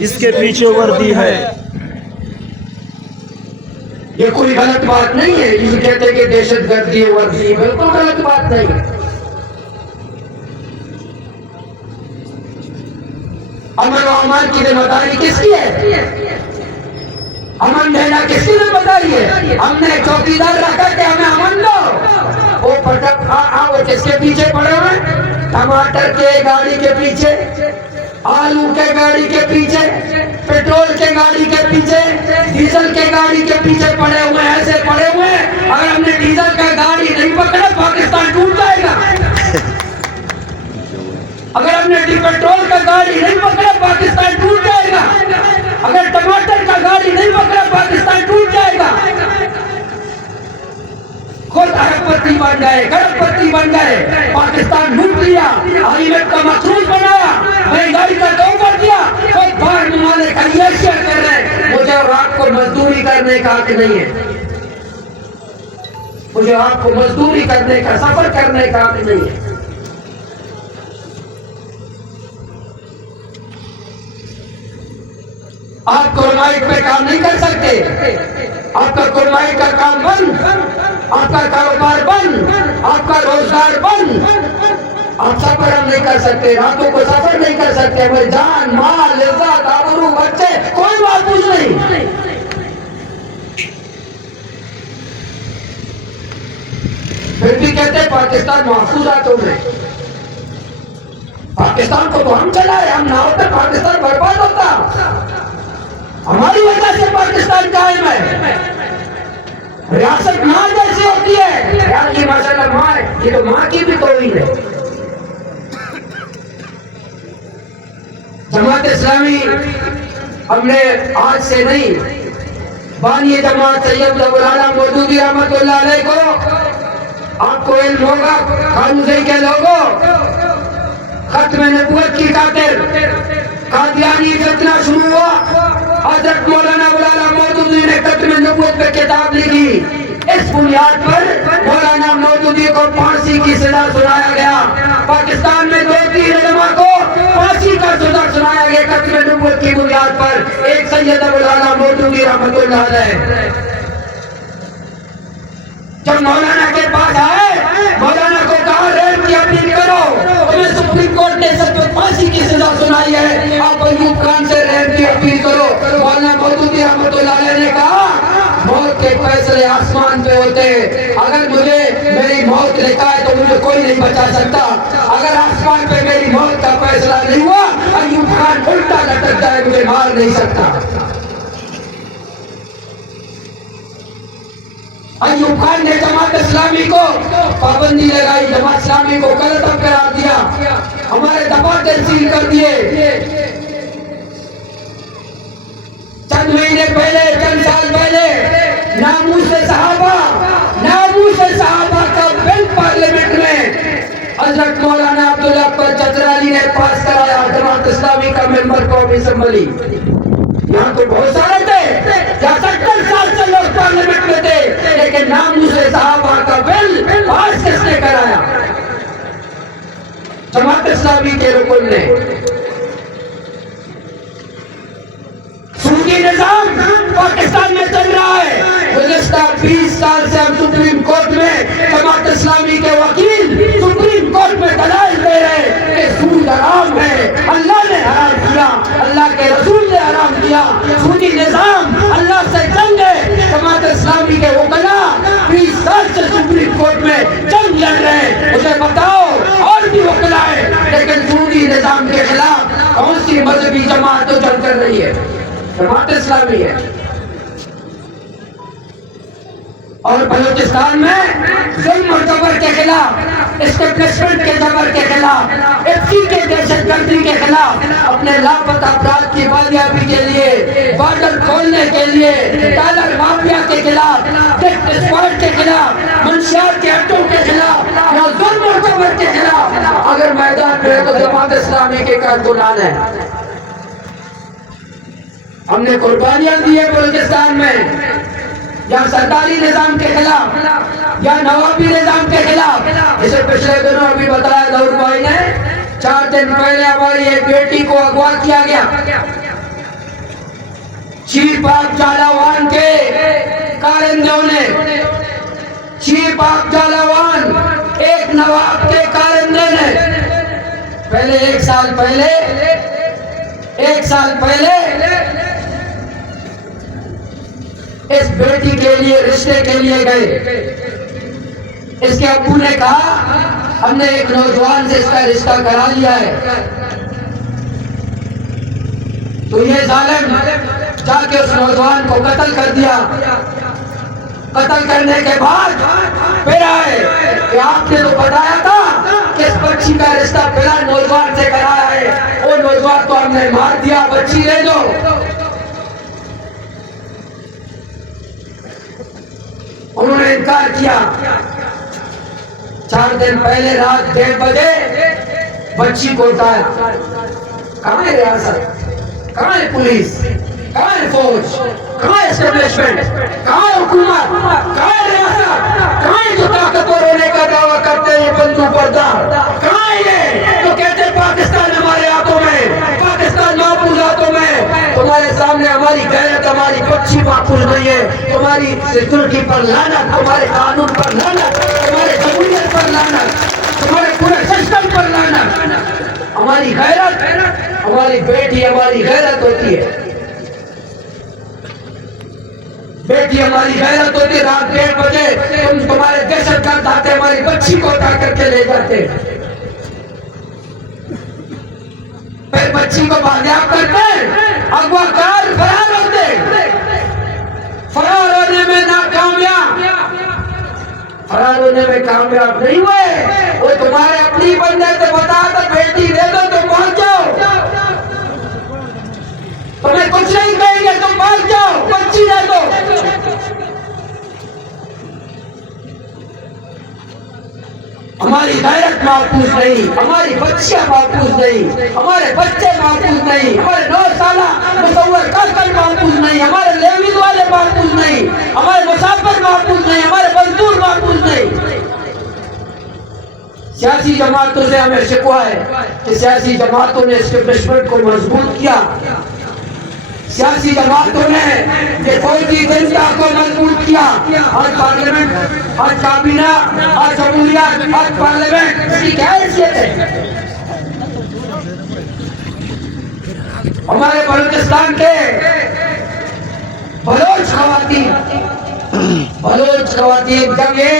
इसके पीछे वर्दी है। ये कोई गलत बात नहीं है। ये कहते हैं कि दहशतगर्दी वर्दी, बिल्कुल गलत बात नहीं है। अमन व अमान की जिम्मेदारी किसकी है? अमन देना किसकी जिम्मेदारी है? हमने चौकीदार रखा कि हमें अमन दो। वो वो किसके पीछे पड़े हुए? टमाटर के गाड़ी के पीछे, आलू के गाड़ी के पीछे, पेट्रोल के गाड़ी के पीछे, डीजल के गाड़ी के पीछे पड़े हुए, ऐसे पड़े हुए। अगर हमने डीजल का गाड़ी नहीं पकड़ा पाकिस्तान टूट जाएगा। अगर हमने पेट्रोल का गाड़ी नहीं पकड़ा पाकिस्तान टूट जाएगा। अगर टमाटर का गाड़ी नहीं पकड़ा पाकिस्तान टूट जाएगा। खुद अरबपति बन गए, करोड़पति बन गए, पाकिस्तान लूट लिया, IMF का मखसूस बनाया, महंगाई का दो कर दिया। खुद बाहर ममालिक खरीदारी कर रहे हैं। मुझे और आपको मजदूरी करने का हक नहीं है। मुझे आपको मजदूरी करने का, सफर करने का हक नहीं है। आप कुरमाइट पे काम नहीं कर सकते। आपका कुरमाइट का काम बंद, आपका कारोबार बंद, आपका रोजगार बंद। आप सफर हम नहीं कर सकते, रातों को सफर नहीं कर सकते। हमारी जान, माल, इज्जत, आबरू, बच्चे, कोई महफूज नहीं। फिर भी कहते हैं पाकिस्तान महफूज हाथों में। पाकिस्तान को तो हम चलाए, हम ना होते पाकिस्तान बर्बाद होता। हमारी वजह से पाकिस्तान कायम है। रियासत माँ जैसी होती है। यार की माशाल्लाह माँ, ये तो माँ की भी तौहीन है। जमात इस्लामी हमने आज से नहीं, बानी जमात सैयद अबुल आला मौदूदी रहमतुल्लाह अलैह को आपको इल्म होगा। खानूसई के लोगों, खत्म नबूवत की खातिर कादियानी फितना शुरू हुआ। हजरत मौलाना अबुल आला मौदूदी ने खत्म नबूवत पे किताब लिखी। इस बुनियाद पर मौलाना मौदूदी को फांसी की सजा सुनाया गया। पाकिस्तान में 2-3 उलमा को फांसी का सजा सुनाया गया खत्म नबूवत की बुनियाद पर। एक सैयद अबुल आला मौदूदी रहमतुल्लाह अलैह जब मौलाना के पास आए, मौलाना को कहा रेप की अपील करो। तुम्हें सुप्रीम कोर्ट ने सब फांसी की सजा सुनाई है, आप अयूब खान से रेप की अपील करो। मौलाना मौदूदी रहमतुल्लाह अलैह ने कहा मौत के फैसले आसमान पे होते हैं। अगर मुझे मेरी मौत लिखा है तो मुझे कोई नहीं बचा सकता। अगर आसमान पे मेरी मौत का फैसला नहीं हुआ, अयूब खान उल्टा लटक जाए, मुझे मार नहीं सकता। अयूब खान ने जमात इस्लामी को पाबंदी लगाई, जमात इस्लामी को गलत करार दिया, हमारे दफातर सील कर दिए। चंद महीने पहले, चंद साल पहले नामूस सहाबा का बिल पार्लियामेंट में हजरत मौलाना अब्दुल अकबर चतराली ने पास कराया। जमात इस्लामी का मेंबर कौमी असेंबली, यहाँ तो बहुत सारे थे, 70 साल से लोग पार्लियामेंट में थे, लेकिन नामूस सहाबा का बिल पास किसने कराया? जमात इस्लामी के रुकन ने। सूदी निजाम पाकिस्तान में चल रहा है। गुज़िश्ता 20 साल से हम सुप्रीम कोर्ट में जमात इस्लामी के वकील सुप्रीम कोर्ट में दलाल दे रहे हैं कि सूद हराम है, अल्लाह ने हराम किया, अल्लाह के रसूल ने हराम किया। सूदी निजाम अल्लाह से जंग है। जमात इस्लामी के वकला 20 साल से सुप्रीम कोर्ट में जंग लड़ रहे हैं। मुझे बताओ, और भी वकला है, लेकिन सूदी निजाम के खिलाफ कौन सी मजहबी जमात तो जंग कर रही है? जमात इस्लामी है। और बलूचिस्तान में जुल्म और जबर के खिलाफ, एस्टेब्लिशमेंट के जबर के खिलाफ, एफसी के दहशतगर्दी के खिलाफ, अपने लापता अपराध की बाजियाबी के लिए, बॉर्डर खोलने के लिए, डॉलर माफिया के खिलाफ, स्क्वाड के खिलाफ, मंशियात के अड्डों के खिलाफ, या जुल्म और जबर के खिलाफ अगर मैदान में है तो जमात इस्लामी के कारकुनान है। हमने कुर्बानियां दी है बलूचिस्तान में, या सरदारी निजाम के खिलाफ, या नवाबी निजाम के खिलाफ। इसे पिछले दिनों अभी बताया दौर भाई ने, 4 दिन पहले हमारी एक बेटी को अगवा किया गया। चीफ ऑफ जालावान के कारिंदों ने, चीफ ऑफ जालावान एक नवाब के कारिंदे ने पहले एक साल पहले इस बेटी के लिए रिश्ते के लिए गए। इसके अब्बू ने कहा हमने एक नौजवान से इसका रिश्ता करा लिया है। तो ये जालिम जाके उस नौजवान को कत्ल कर दिया। कत्ल करने के बाद फिर आए कि आपने तो बताया था कि इस बच्ची का रिश्ता फिलहाल नौजवान से कराया है, वो नौजवान को हमने मार दिया, बच्ची ले लो। उन्होंने इनकार किया। 4 दिन पहले रात 1:30 बजे बच्ची को उठाया। कहाँ है रियासत, कहाँ है पुलिस, कहाँ है फौज, कहाँ है एस्टेब्लिशमेंट, कहाँ है हुकूमत, कहाँ है रियासत, कहाँ है जो ताकतवर होने का दावा करते हैं बंदूक बरदार, कहाँ है ये तो कहते हैं पाकिस्तान हमारे हाथों में, पाकिस्तान महफूज हाथों में। तुम्हारे सामने हमारी गैरत, हमारी बच्ची महफूज नहीं है। तुम्हारी तुर्की पर लानत, तुम्हारे कानून पर लानत, तुम्हारे जमहूरियत पर लानत, तुम्हारे पूरे सिस्टम पर लानत। हमारी गैरत, हमारी बेटी हमारी गैरत होती है, बेटी हमारी गैरत होती है। रात 1:30 बजे तुम्हारे दहशतगर्द आते हमारी बच्ची को उठा करके ले जाते, फिर बच्ची को बाजियाब करते, अगवाकार फरार होते। फरार होने में नाकामयाब, फरार होने में कामयाब नहीं हुए। वो तुम्हारे अपनी बंदे से बता दो बेटी दे दो तुम भाग जाओ, तुम्हें कुछ नहीं कहेंगे, तुम भाग जाओ, बच्ची दे दो। हमारी गैरत महफूज नहीं, हमारी बच्चियां महफूज नहीं, हमारे बच्चे महफूज नहीं, हमारे 9 साल मुसव्वर काकल महफूज नहीं, हमारे लेवीज वाले महफूज नहीं, हमारे मुसाफिर महफूज नहीं, हमारे मजदूर महफूज नहीं। सियासी जमातों से हमें शिकवा है कि सियासी जमातों ने एस्टेब्लिशमेंट को मजबूत किया, सियासी जमातों ने ये फौजी जनता को मजबूत किया। आज पार्लियामेंट, आज काबीना, आज जमहूरियत, आज पार्लियामेंट, इसकी क्या हैसियत है? हमारे बलूचिस्तान के बलोच खवातीन जब ये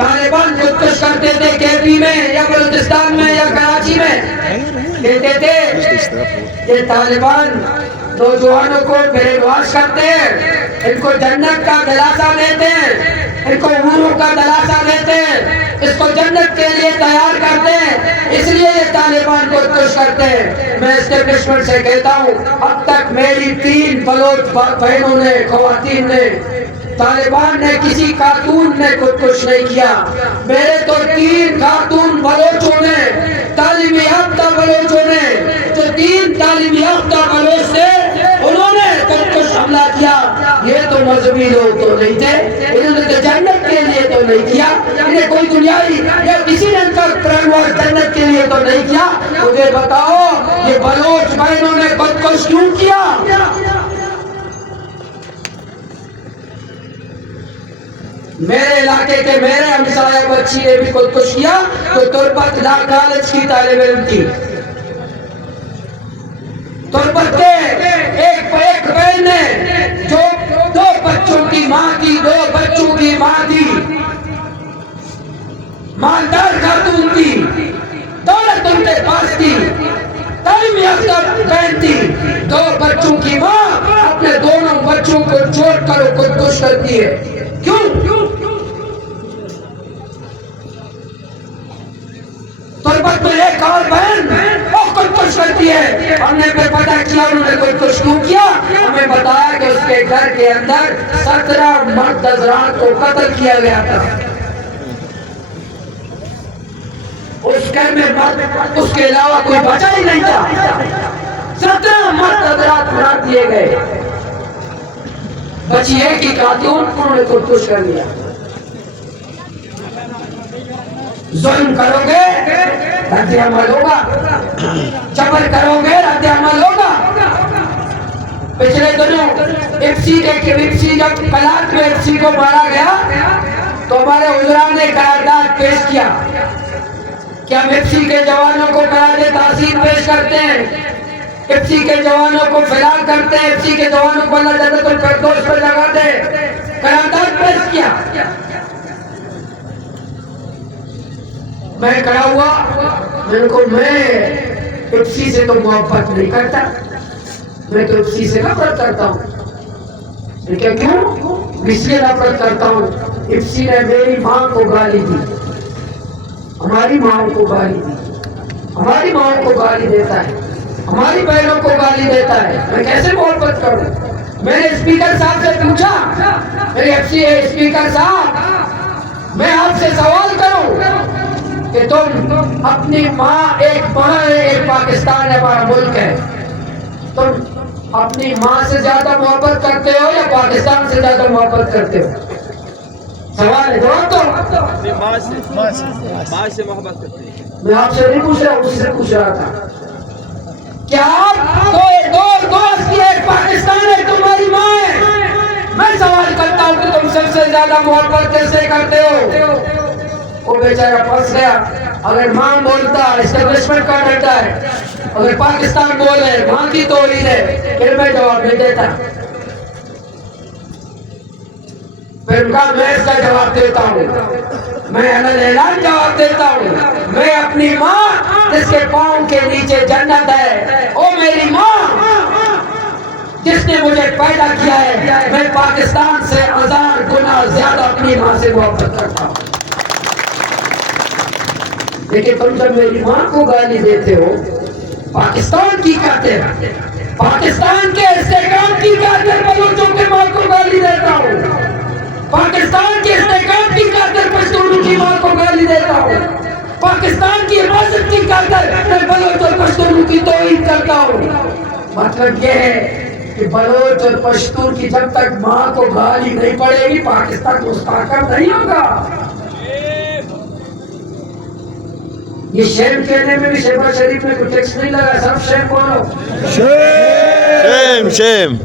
तालिबान खुदकुश करते थे केपी में या बलूचिस्तान में या कराची में, कहते थे ये तालिबान नौजवानों को ब्रेन वॉश करते हैं, इनको जन्नत का दिलासा देते हैं, इनको नूर का दिलासा देते हैं, इसको जन्नत के लिए तैयार करते हैं, इसलिए ये तालिबान को खुश करते हैं। मैं एस्टेब्लिशमेंट से कहता हूँ अब तक मेरी 3 बलोच बहनों ने, खवातीन ने, तालिबान ने किसी खातून ने खुदकुश नहीं किया। मेरे तो 3 खातून बलोचों ने, तालीमी याफ्ता बलोचों ने, जो 3 तालीमी याफ्ता बलोच थे उन्होंने खुदकुश हमला किया। ये तो मजहबी लोग तो नहीं थे, इन्होंने तो जन्नत के लिए तो नहीं किया, इन्हें कोई दुनियावी या किसी ने इनका प्राणवास जन्नत के लिए तो नहीं किया। मुझे बताओ ये बलोच बहनों ने खुदकुश क्यों किया? मेरे इलाके के मेरे हमसाया बच्ची ने भी खुदकुश किया तो तुर्बत लॉ कॉलेज की तालिब इल्म थी। तुर्बत के एक बहन ने जो 2 बच्चों की माँ थी, 2 बच्चों की माँ थी, मालदार खातून थी, दौलत उनके पास थी, तालीम याफ्ता बहन थी, 2 बच्चों की माँ अपने दोनों बच्चों को छोड़कर खुदकुश करती है। क्यों? तुर्बत में एक और बहन वो खुदकुश करती है। हमने फिर पता किया उन्होंने खुदकुश क्यों किया। हमें बताया कि उसके घर के अंदर 17 मर्द हज़रात को कत्ल किया गया था। उस घर में मर्द उसके अलावा कोई बचा ही नहीं था। 17 मर्द हज़रात मार दिए गए, बची एक ही खातून, उन्होंने खुदकुश कर लिया। जुल्म करोगे रद्द-ए-अमल होगा, जबर करोगे रद्द-ए-अमल होगा। पिछले दिनों इफ्सी जब कलात में इफ्सी को मारा गया तो हमारे उजरा ने करारदाद पेश किया कि हम इफ्सी के जवानों को करारे तासीर पेश करते हैं, इफ्सी के जवानों को फिलहाल करते हैं, इफ्सी के जवानों को अल्लाह जन्नतुल फिरदौस पर लगाते हैं। करारदाद पेश किया। मैं खड़ा हुआ, मेरे को मैं इफ्सी से तो मोहब्बत नहीं करता, मैं तो इफ्सी से नफरत करता हूँ। क्या क्यों? इसलिए नफरत करता हूँ, इफ्सी ने मेरी माँ को गाली दी, हमारी माँ को गाली दी, हमारी माँ को गाली देता है, हमारी बहनों को गाली देता है। मैं कैसे मोहब्बत करूं? मैंने स्पीकर साहब से पूछा, मेरे एफसी स्पीकर साहब, मैं आपसे सवाल करूं कि तुम अपनी माँ, एक माँ है, एक पाकिस्तान है, हमारा मुल्क है, तुम अपनी माँ से ज्यादा मोहब्बत करते हो या पाकिस्तान से ज्यादा मोहब्बत करते हो? सवाल है, जवाब दो। माँ से मोहब्बत करते हैं। मैं आपसे नहीं पूछ रहा, उससे पूछ रहा था। क्या दो एक पाकिस्तान है, तुम्हारी माँ है? मैं सवाल करता हूँ कि तुम सबसे ज्यादा मोहब्बत कैसे करते हो? वो बेचारा फंस गया। अगर माँ बोलता एस्टेब्लिशमेंट का डरता है, अगर पाकिस्तान बोले माँ की तौहीद है, फिर मैं जवाब नहीं देता। फिर उनका मैं इसका जवाब देता हूँ, मैं ऐलान जवाब देता हूँ। मैं अपनी माँ जिसके पाँव के नीचे जन्नत है, ओ मेरी माँ जिसने मुझे पैदा किया है, मैं पाकिस्तान से 1000 गुना ज्यादा अपनी माँ से मोहब्बत करता हूँ। लेकिन तुम जब मेरी माँ को गाली देते हो, पाकिस्तान की खातिर, पाकिस्तान के इस्तेकाम की खातिर बलूचों के माँ को गाली देता हूँ, पाकिस्तान के इस्तेकाम की खातिर पश्तूनों की माँ को गाली देता हूँ, पाकिस्तान की हिफाजत की खातिर मैं बलोच और पश्तूनों की तौहीद करता हूँ। मतलब यह है कि बलोच और पश्तून की जब तक माँ को गाली नहीं पड़ेगी, पाकिस्तान मुस्तहकम नहीं होगा। ये शेम कहने में भी शहबाज शरीफ में कोई टैक्स नहीं लगा, सब शेम बोलो, शेम।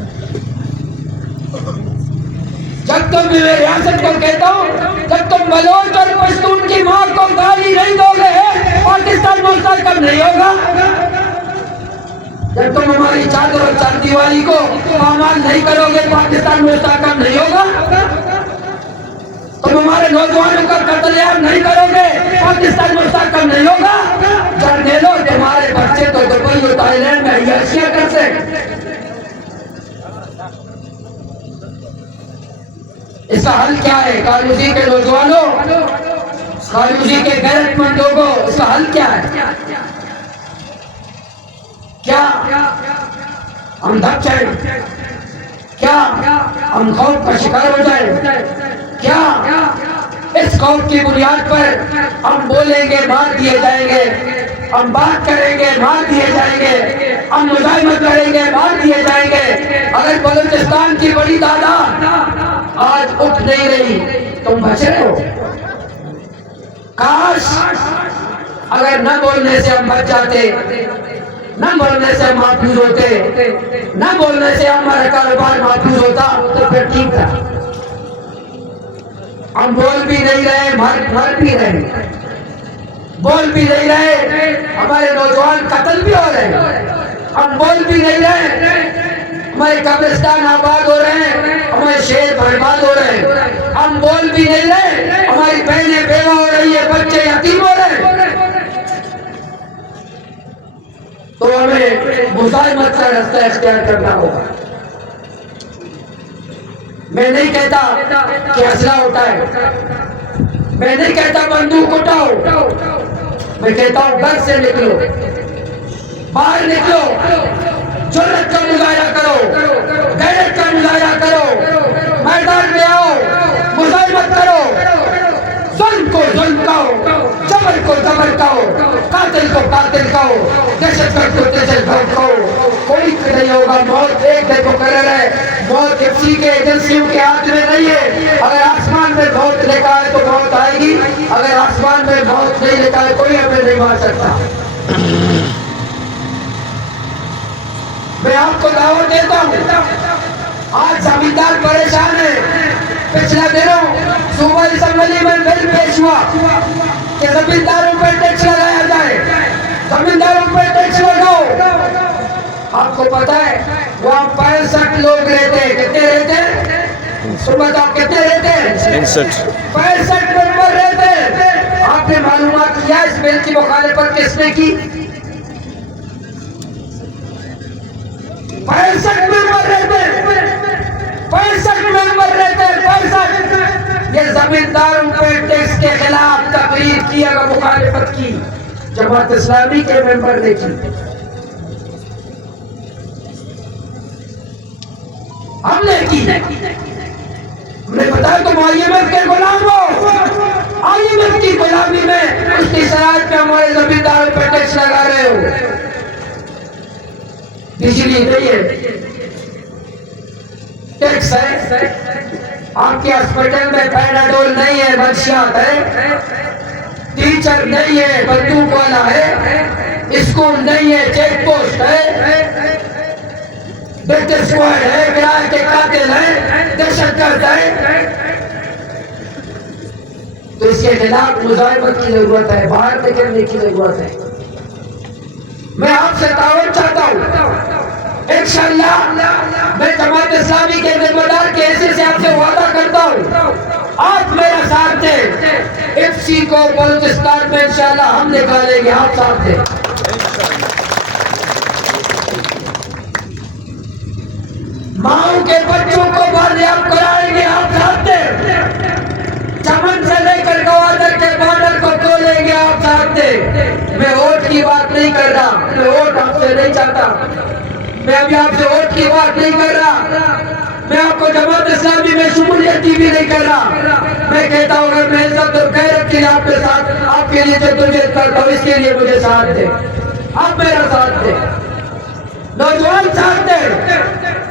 जब तक मैं रियासत को कहता हूँ, जब तुम बलोच और पश्तून की माँ को गाली नहीं दोगे, पाकिस्तान मुस्तहकम नहीं होगा। जब तुम हमारी चादर और चारदीवारी को पामाल नहीं करोगे, पाकिस्तान मुस्तहकम नहीं होगा। तुम हमारे नौजवानों का कत्लेआम नहीं करोगे, पाकिस्तान मुस्तहकम नहीं होगा। जर्नेलों, तुम्हारे बच्चे तो दुबई और थाईलैंड में अय्याशियां करते हैं। इसका हल क्या है? कालूजी के नौजवानों, कालूजी के गैरतमंद लोगों, इसका हल क्या है? क्या हम दब जाए? क्या हम खौफ का शिकार हो जाए? क्या इस खौफ की बुनियाद पर हम बोलेंगे मार दिए जाएंगे, हम बात करेंगे मार दिए जाएंगे, हम मुजाहिमत करेंगे मार दिए जाएंगे? अगर बलूचिस्तान की बड़ी तादाद आज उठ नहीं रही, तुम बच रहे हो। काश अगर न बोलने से हम बच जाते, न बोलने से हम महफूज होते, न बोलने से हमारा कारोबार महफूज होता, तो फिर ठीक था। हम बोल भी नहीं रहे, मर भी रहे, बोल भी नहीं रहे, हमारे नौजवान कत्ल भी हो रहे, हम बोल भी नहीं रहे, हमारे कब्रिस्तान आबाद हो रहे हैं, हमारे शेर बर्बाद हो रहे हैं, हम बोल भी नहीं रहे, हमारी बहनें बेवा हो रही है, बच्चे यतीम हो रहे हैं। तो हमें मुजाहिमत का रास्ता इख्तियार करना होगा। मैं नहीं कहता कि असला उठाए, मैं नहीं कहता बंदूक उठाओ, मैं कहता हूं घर से निकलो, बाहर निकलो, जुर्रत का मुजाहिरा करो, गैरत का मुजाहिरा करो, मैदान में आओ, मुजाहिमत करो, जुल्म को जुल्म कहो, जबर को जबर कहो, कातिल को कातिल कहो, दहशतगर्द को दहशतगर्द कहो। कोई नहीं होगा, मौत एक देखो कर है, मौत किसी के एजेंसियों के हाथ में नहीं है। अगर आसमान में मौत लिखा है तो मौत आएगी, अगर आसमान में मौत नहीं लिखा है कोई हमें नहीं मार सकता। मैं आपको दावत देता हूँ, आज जमींदार परेशान है। पिछले दिनों सूबा असेंबली में बिल पेश हुआ कि जमींदारों पर टैक्स लगाया जाए, जमींदारों पर टैक्स लगाओ। आपको पता है वहाँ 65 लोग रहते हैं, कितने रहते हैं? तो बताओ कितने रहते हैं? 65 मेंबर रहते हैं। आपने मालूमात किया इस बिल की मुखालिफत किसने की? 65 मेंबर रहते हैं, 65 मेंबर रहते हैं, 65। ये जमींदारों पर टैक्स के खिलाफ तकरीर की, अगर मुखालिफत की जमात इस्लामी के मेंबर ने की, हमने की। हमने बताया तुम IMF के गुलाम हो, IMF की गुलामी में उसकी शरारत पे हमारे जमींदारों पर टैक्स लगा रहे हो। बिजली नहीं है, टैक्स है। आपके हॉस्पिटल में पैराडोल नहीं है, मंशियात है। टीचर नहीं है, बंदूक वाला है। स्कूल नहीं है, चेक पोस्ट है। डेथ स्क्वाड है, किराए के कातिल है, दहशतगर्द है। तो इसके खिलाफ मुजाहिमत की जरूरत है, बाहर निकलने की जरूरत है। मैं आपसे दावत चाहता हूँ, इंशाअल्लाह मैं जमात इस्लामी के जिम्मेदार के हिस्से से आपसे वादा करता हूँ, आप मेरा साथ दें। FC को बलूचिस्तान में इंशाअल्लाह हम निकालेंगे, आप साथ दें। माओ के बच्चों को बाजियाब कराएंगे, आप साथ दें। चमन से लेकर गवादर के बॉर्डर को खोलेंगे, आप साथ दें। मैं वोट की बात नहीं कर रहा, मैं वोट आपसे नहीं चाहता, मैं अभी आपसे वोट की बात नहीं कर रहा। मैं आपको जमात इस्लामी में शमूलियत भी नहीं कर रहा। मैं कहता हूँ अगर मैं इज्जत और गैरत के लिए आपके साथ, आपके लिए जद्दोजहद करता हूँ, इसके लिए मुझे साथ दे, आप मेरा साथ दे। नौजवान साथ दे,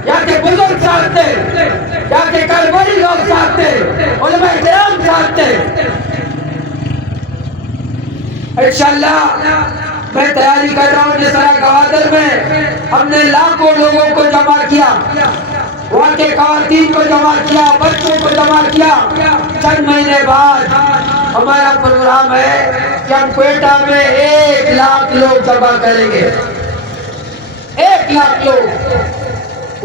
या के बुजुर्ग साथ दे, या के कारोबारी लोग साथ दे, उलमा इकराम साथ दे। इंशाअल्लाह मैं तैयारी कर रहा हूँ। जिस तरह गवादर में हमने लाखों लोगों को जमा किया, वहाँ के खवातीन को जमा किया, बच्चों को जमा किया, चंद महीने बाद हमारा प्रोग्राम है कि हम क्वेटा में 1 लाख लोग जमा करेंगे। 1 लाख लोग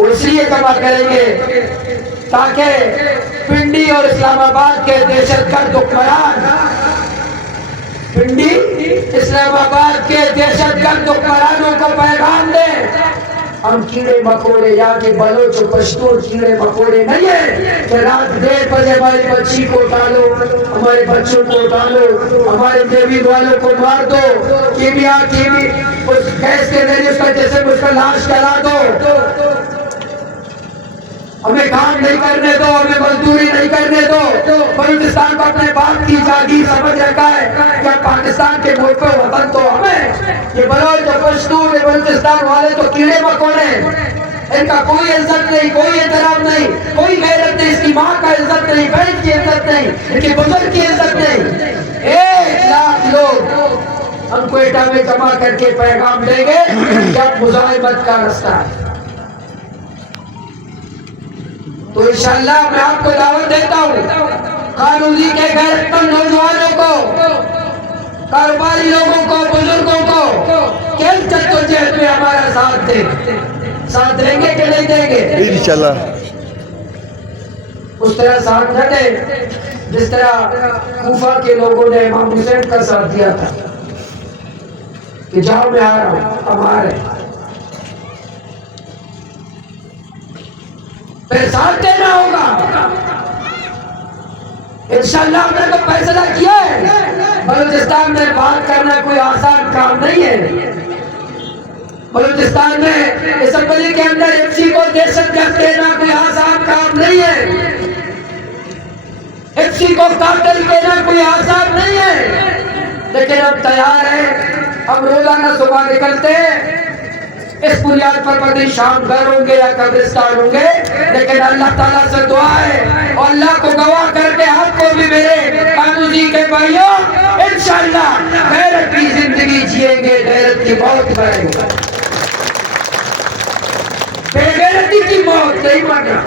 इसलिए जमा करेंगे ताकि पिंडी और इस्लामाबाद के दहशतगर्द हुक्मरान, पिंडी इस्लामाबाद के दहशतगर्द हुक्मरानों को पैगाम दे, हम कीड़े मकोड़े या के बलोच पश्तून कीड़े मकोड़े नहीं है कि रात 1:30 बजे हमारी बच्ची को उठा लो, हमारे बच्चों को उठा लो, हमारे देवी वालों को मार दो, उस गैस के जरिए उसका जैसे उसका लाश जला दो। हमें काम नहीं करने दो, हमें मजदूरी नहीं करने दो। बलूचिस्तान को अपने बाप की जागीर समझ रखा है कि पाकिस्तान के मुल्क पे वतन तो हमें। ये बलोच पश्तून ये बलूचिस्तान वाले तो कीड़े मकोड़े, इनका कोई इज्जत नहीं, कोई एहतराम नहीं, कोई गैरत नहीं। इसकी माँ का इज्जत नहीं, बहन की इज्जत नहीं, इनके बुजुर्ग की इज्जत नहीं। 1 लाख लोग हम क्वेटा में जमा करके पैगाम देंगे जब मुजाहिमत का रास्ता है। तो इंशाअल्लाह मैं आपको दावत देता हूँ, कानूनी के गैरतमंद नौजवानों को, कारोबारी लोगों को, बुजुर्गों को कि जद्दोजहद में हमारा साथ दें। साथ देंगे कि नहीं देंगे? इंशाअल्लाह। उस तरह साथ न दें जिस तरह कूफा के लोगों ने इमाम हुसैन का साथ दिया था कि जाओ मैं आ रहा हूँ, अब आ रहे। फिर साथ देना होगा। इंशाअल्लाह हमने तो फैसला किया है। बलूचिस्तान में बात करना कोई आसान काम नहीं है। बलूचिस्तान में असेंबली के अंदर FC को दहशतगर्द कहना कोई आसान काम नहीं है। FC को कातिल कहना कोई आसान नहीं है। लेकिन हम तैयार हैं, हम रोजाना सुबह निकलते हैं, इस बुनियाद पर पति शाम घर होंगे या कब्रिस्तान होंगे, लेकिन अल्लाह ताला से दुआ है और अल्लाह को गवाह करके आपको भी मेरे कानूनी के भाइयों इंशाअल्लाह गैरत की जिंदगी जिएंगे, गैरत की मौत मरेंगे। मौत नहीं मरना,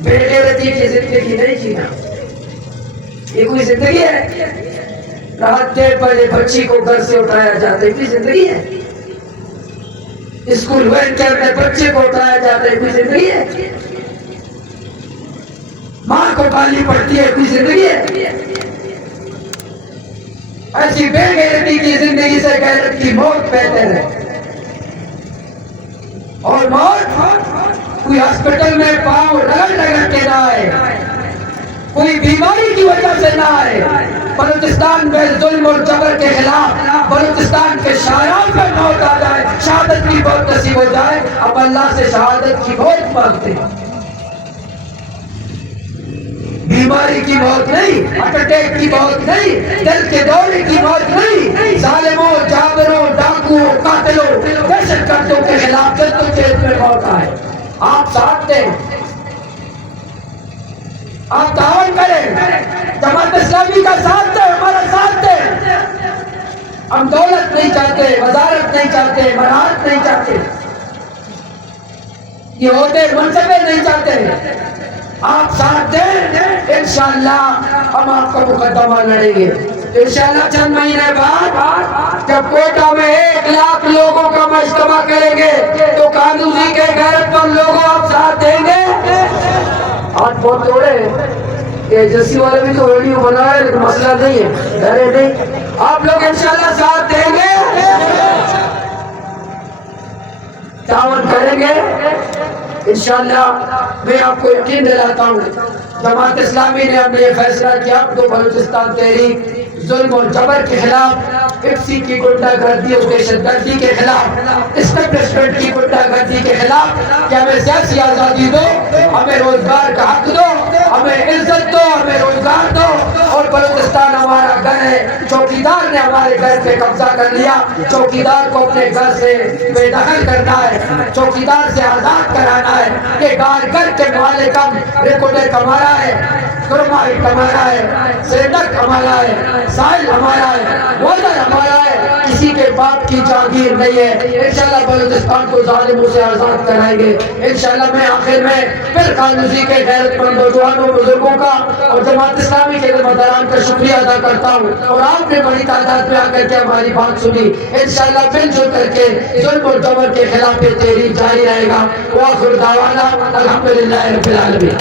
बेगैरती की जिंदगी नहीं जीना। ये कोई जिंदगी है? रात 1:30 बजे बच्ची को घर से उठाया जाता है, कोई जिंदगी है? स्कूल वैन के अंदर बच्चे को उठाया जाता है, कोई जिंदगी है? माँ को गाली पड़ती है, कोई जिंदगी है? ऐसी बेगैरती की जिंदगी से गैरत की मौत बेहतर है। और मौत कोई हॉस्पिटल में पांव रगड़ के ना आए, कोई बीमारी की वजह से ना आए। बलूचिस्तान में जुल्म और जबर के खिलाफ बलूचिस्तान के शायान पर मौत आ जाए, शहादत की मौत नसीब हो जाए। अब अल्लाह से शहादत की मौत मांगते हैं, बीमारी की मौत नहीं, हार्ट अटैक की मौत नहीं, दिल के दौरे की मौत नहीं। जालिमों, जाबरों, डाकुओं, कातिलों, दहशतगर्दों के खिलाफ जद्दोजहद में मौत आए। आप साथ दें, आप तावन करें, जमात इस्लामी का साथ दें, हमारा साथ दें। हम दौलत नहीं चाहते, वजारत नहीं चाहते, मराहत नहीं चाहते, ये होते मनसबे नहीं चाहते। आप साथ दें, इंशाअल्लाह हम आपका मुकदमा लड़ेंगे। इंशाअल्लाह चंद महीने बाद जब कोटा में 1 लाख लोगों का मजतमा करेंगे तो कानूनी के गैरतमंद लोगों आप साथ देंगे। आज बहुत जोड़े एजेंसी वाले भी तो वीडियो बना रहे, लेकिन मसला नहीं है, डरे नहीं। आप लोग इंशाअल्लाह साथ देंगे, तावन करेंगे इंशाअल्लाह। मैं आपको यकीन दिलाता हूँ, जमात इस्लामी ने हमने ये फैसला किया तो बलूचिस्तान तहरीक जुल्म और जबर के खिलाफ, इफ्सी की गुंडागर्दी और दहशतगर्दी के खिलाफ, एस्टेब्लिशमेंट की गुंडागर्दी के खिलाफ कि हमें सियासी आजादी दो, हमें रोजगार का हक दो, हमें इज्जत दो, हमें रोजगार दो। और बलूचिस्तान हमारा घर है, चौकीदार ने हमारे घर पे कब्जा कर लिया, चौकीदार को अपने घर से बेदखल करना है, चौकीदार से आजाद कराना है। ये घर के मालिक हम, रिकॉर्डर हमारा है, कुरमाई हमारा है, सेंडक हमारा है, साहिल हमारा है, वोटर हमारा है, किसी के बाप की जागीर नहीं है। इंशाअल्लाह बलूचिस्तान को जालिमों से आजाद कराएंगे इंशाअल्लाह। मैं आखिर में फिर कानूनी के गैरतमंद नौजवानों, बुजुर्गों का और जमात इस्लामी के ज़िम्मेदारान का शुक्रिया अदा करता हूँ। और आपने बड़ी तादाद में आकर के हमारी बात सुनी। इंशाअल्लाह मिलजुल करके जुल्म और जबर के खिलाफ ये तहरीक जारी रहेगा। वाखिर दावाना अल्हम्दुलिल्लाहि रब्बिल आलमीन।